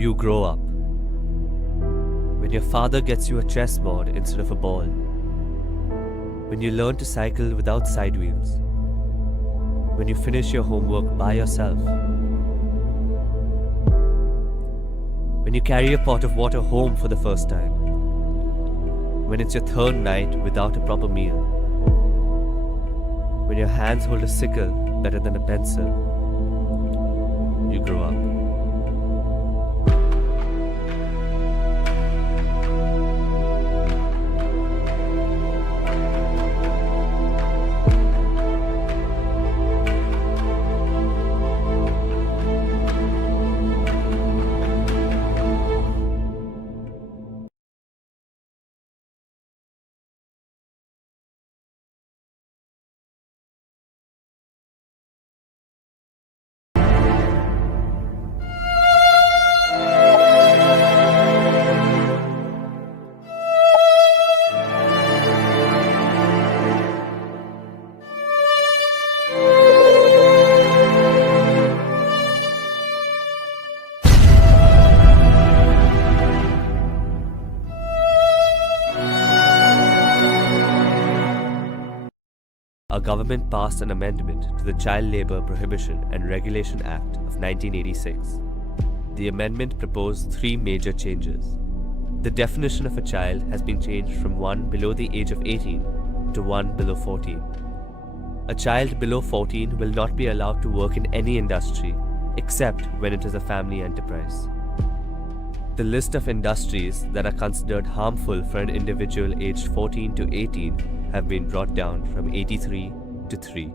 You grow up. When your father gets you a chessboard instead of a ball. When you learn to cycle without side wheels. When you finish your homework by yourself. When you carry a pot of water home for the first time. When it's your third night without a proper meal. When your hands hold a sickle better than a pencil. You grow up. Our government passed an amendment to the Child Labour Prohibition and Regulation Act of 1986. The amendment proposed three major changes. The definition of a child has been changed from one below the age of 18 to one below 14. A child below 14 will not be allowed to work in any industry except when it is a family enterprise. The list of industries that are considered harmful for an individual aged 14 to 18 have been brought down from 83 to 3.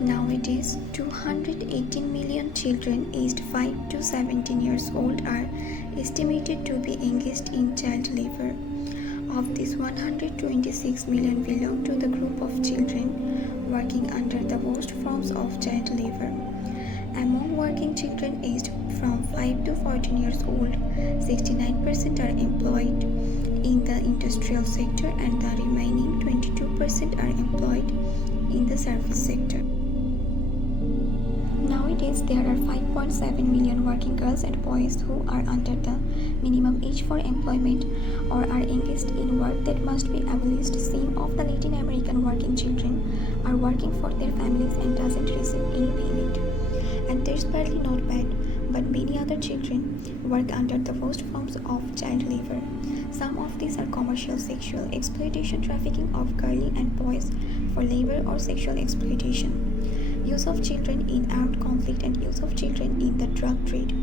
Nowadays, 218 million children aged 5 to 17 years old are estimated to be engaged in child labor. Of these, 126 million belong to the group of children working under the worst forms forms of child labor. Among working children aged from 5 to 14 years old, 69% are employed in the industrial sector and the remaining 22% are employed in the service sector. Nowadays, there are 5.7 million working girls and boys who are under the minimum age for employment or are engaged in work that must be abolished. Some of the Latin American working children are working for their families and doesn't receive any payment. And that's partly not bad, but many other children work under the worst forms of child labor. Some of these are commercial sexual exploitation, trafficking of girls and boys for labor or sexual exploitation, use of children in armed conflict, and use of children in the drug trade.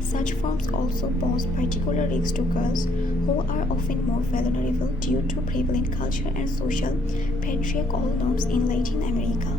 Such forms also pose particular risks to girls who are often more vulnerable due to prevalent culture and social patriarchal norms in Latin America.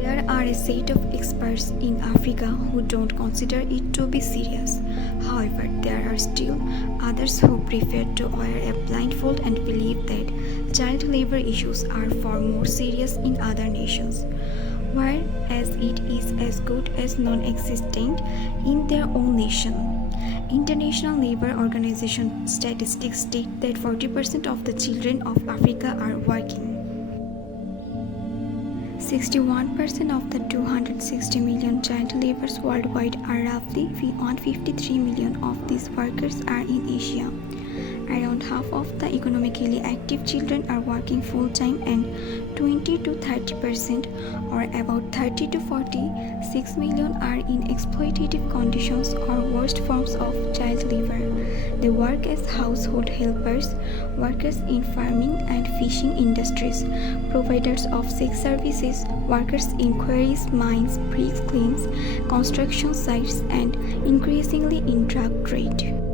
There are a set of experts in Africa who don't consider it to be serious. However, there are still others who prefer to wear a blindfold and believe that child labor issues are far more serious in other nations, whereas it is as good as non-existent in their own nation. International Labour Organization statistics state that 40% of the children of Africa are working. 61% of the 260 million child laborers worldwide are roughly 153 million of these workers are in Asia. Around half of the economically active children are working full-time and 20 to 30% or about 30 to 46 million are in exploitative conditions or worst forms of child labor. They work as household helpers, workers in farming and fishing industries, providers of sex services, workers in quarries, mines, bricks kilns, construction sites, and increasingly in drug trade.